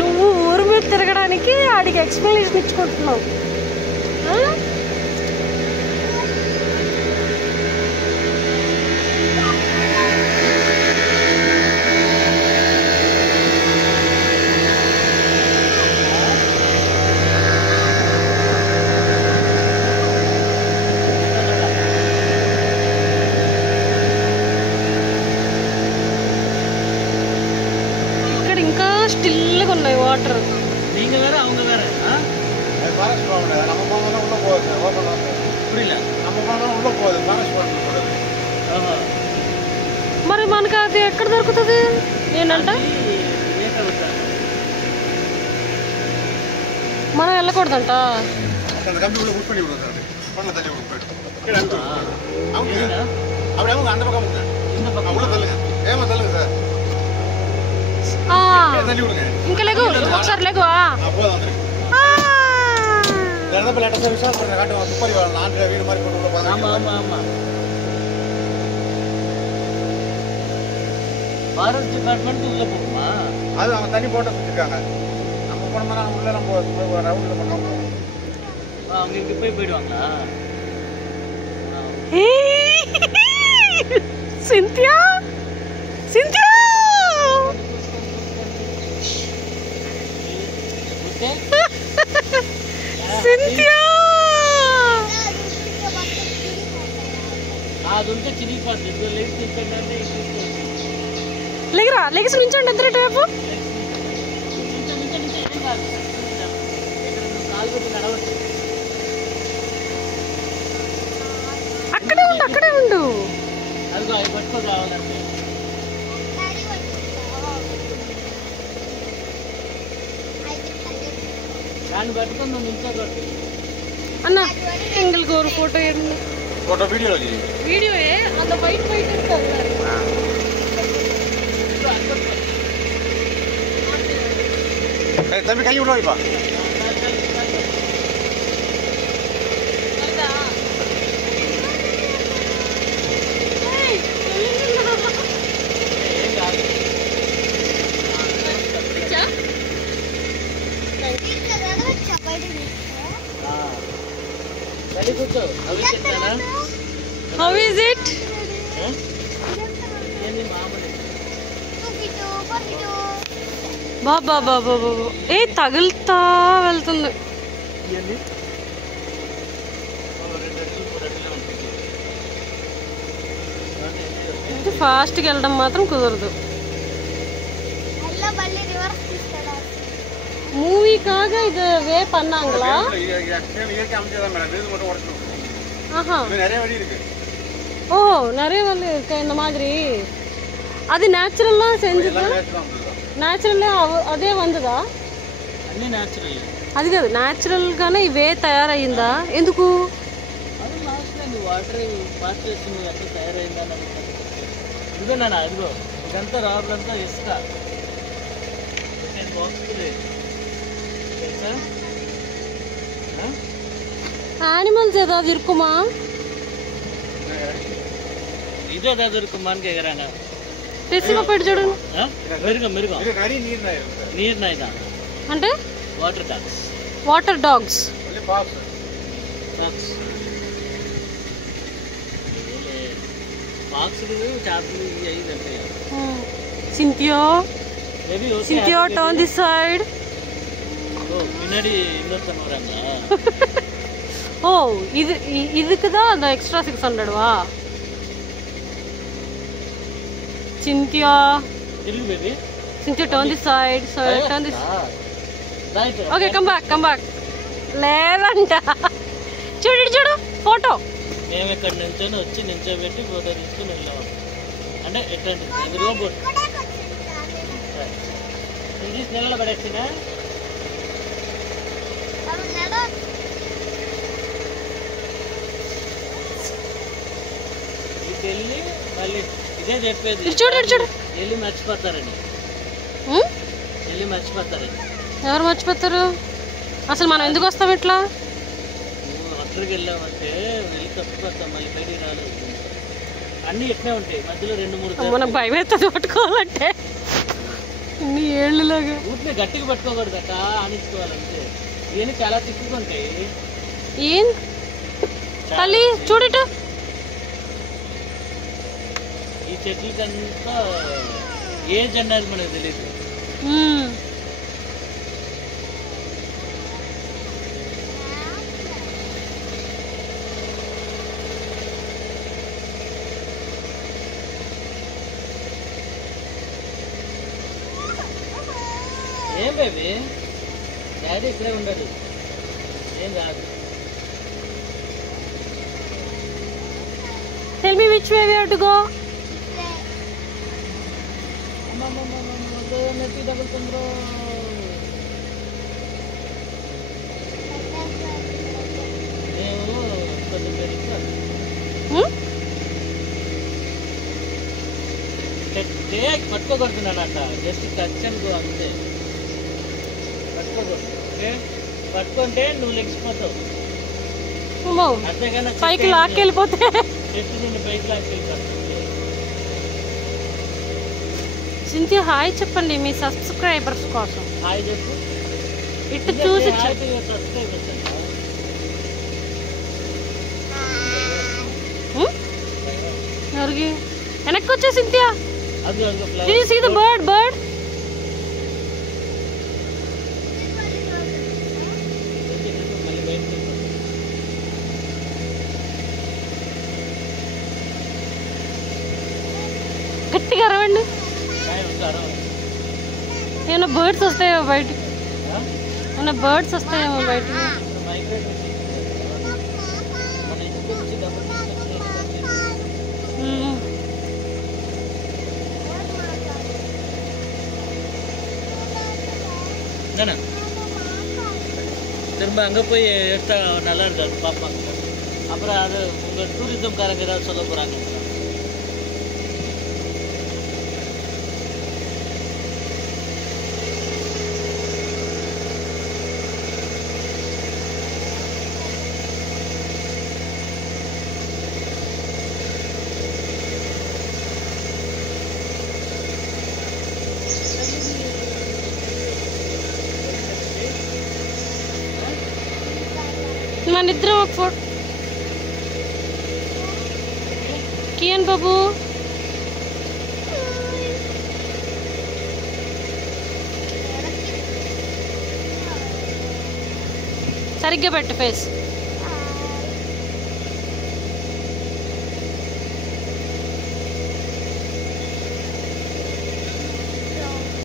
నువ్వు ఊరు మీద తిరగడానికి ఆడికి ఎక్స్ప్లెనేషన్ ఇచ్చుకుంటున్నావు. ఇంకా స్టిల్గా ఉన్నాయి వాటర్. మరి మనకు అది ఎక్కడ దొరుకుతుంది? ఏంటంట మనం వెళ్ళకూడదంట. ఇంకా లేకు ఒకసారి లేకు. ஃபாரஸ்ட் டிபார்ட்மெண்ட் உள்ள போகுமா? அது அவங்க தண்ணி போட்டு வச்சிருக்காங்க. நம்ம போனோம்னா உள்ள நம்ம ரவுண்ட்ல பண்ணோம். அவங்க இங்க போயிடுவாங்களா? சிந்தியா சிந்தியா சிந்தியா అదుంటే చిరిగిపోతుంది. లెగ్స్ తింటే లేకరా లెగ్స్ నుంచండి అంతే రేపు అక్కడే ఉండు అక్కడే ఉండు. అదిగో అవి పట్టుకో కావాలంటే దాన్ని పట్టుకొని నువ్వు నిల్చోకూడదు అన్న. ఎంగల్ గోరు ఫోటో ఫోటో వీడియో వీడియో అంత వైట్ వైట్ தம்பி கை விடுவாய்ப்பா. How is it? బాబా బాబా బాబా ఏ తగులుతా వెళ్తుంది. ఫాస్ట్గా వెళ్ళడం మాత్రం కుదరదు. மூவி காக இது வே பண்ணாங்களா? நிறைய வழி இருக்கு. ஓ நிறைய வழி இருக்கு இந்த மாதிரி. அது நேச்சுரலா செஞ்சது? నేచురల్ అదే వందదా? అన్ని నేచురల్. అది కాదు నేచురల్ గానే ఇవే తయారయ్యిందా? ఎందుకు వాటర్ పాస్ చేస్తుంది అట్లా తయారైందా? ఇదేనా? అదిగో ఇదంతా రాబడంతా ఇసుక. యానిమల్స్ ఏதாவது இருக்குமா? இது ஏதாவது இருக்குமான்னு கேக்குறாங்க. తెసిమ పెట్టి చూడండి. మిరుగం మిరుగం నీరు నాయ్ దా అంటే water dogs. Water dogs fox చేపలు ఇవి అయ్యి తింటాయి. Cynthia Cynthia turn this side. ఓ పిన్నడి இன்னொருத்தன் வராங்க. ஓ இதுக்கு தான் அந்த எக்ஸ்ட்ரா 600 வா? Cynthia. Hello baby. Cynthia turn this side. So turn this. Right. Okay, come back, come back. లేదంట. చూడు చూడు ఫోటో. మేము ఇక్కడ నించొని వచ్చి నించోబెట్టి ఫోటో తీసుకుని వెళ్ళాము. అంటే ఎట్లాంటి ఎదురుగా బోట్ ఇది నెలలో పడేసిన ఇది వెళ్ళి మళ్ళీ ఇదే చెప్పేది. చూడు చూడు వెళ్ళి మర్చిపోతారని. వెళ్ళి మర్చిపోతారని. ఎవరు మర్చిపోతారు? అసలు మనం ఎందుకు వస్తాం ఇట్లా? నువ్వు అక్కడికి వెళ్ళామంటే వెళ్ళి తప్పిపోతాం, మళ్ళీ బయటికి రాలేదు. అన్ని ఎట్నే ఉంటాయి, మధ్యలో 2-3 మనకు భయం అవుతుంది పట్టుకోవాలంటే ఇన్ని ఏళ్ళులాగా. ఊరిని గట్టిగా పట్టుకోకూడదు అక్క, ఆనించుకోవాలంటే. ఇవన్నీ చాలా తిక్కుగా ఉంటాయి. ఏం తల్లి చూడట, ఈ చెట్లకంతా ఏజ్ అన్నది మనకు తెలియదు. ఏం బేబీ, డాడీ ఇక్కడే ఉండదు, ఏం రాదు. Tell me which way we have to go. నెత్తి తగులుతుందో. మేము కొంచెం పట్టుకోకూడదున్నానంట, జస్ట్ టచ్ అండ్ గో అంతే. పట్టుకోకూడదు, ఓకే? పట్టుకుంటే నువ్వు లెగిసిపోతావు. అంతేగాని పైకి లాక్కెళ్ళిపోతే చెట్టు నుండి పైకి లాక్కెళ్తాను. సింథియా హాయ్ చెప్పండి మీ సబ్స్క్రైబర్స్ కోసం. హాయ్ చెప్పు. ఇటు చూసి సబ్స్క్రైబర్స్ అంట. ఎవరికి వెనక్కి వచ్చే సింథియా, అది did you see the bird? గట్టిగా అరవండి, ఏమైనా బర్డ్స్ వస్తాయేమో బయటికి, ఏమైనా బర్డ్స్ వస్తాయేమో బయటికి. திரும்ப அங்கே போய் எடுத்தா நல்லா இருக்காது, பார்ப்பாங்க. அப்புறம் அது உங்கள் டூரிசம்காரங்க ஏதாவது சொல்ல போகிறாங்க. మన ఇద్దరం ఒక ఫోటో. కియన్ బాబు సరిగ్గా పెట్టు ఫేస్.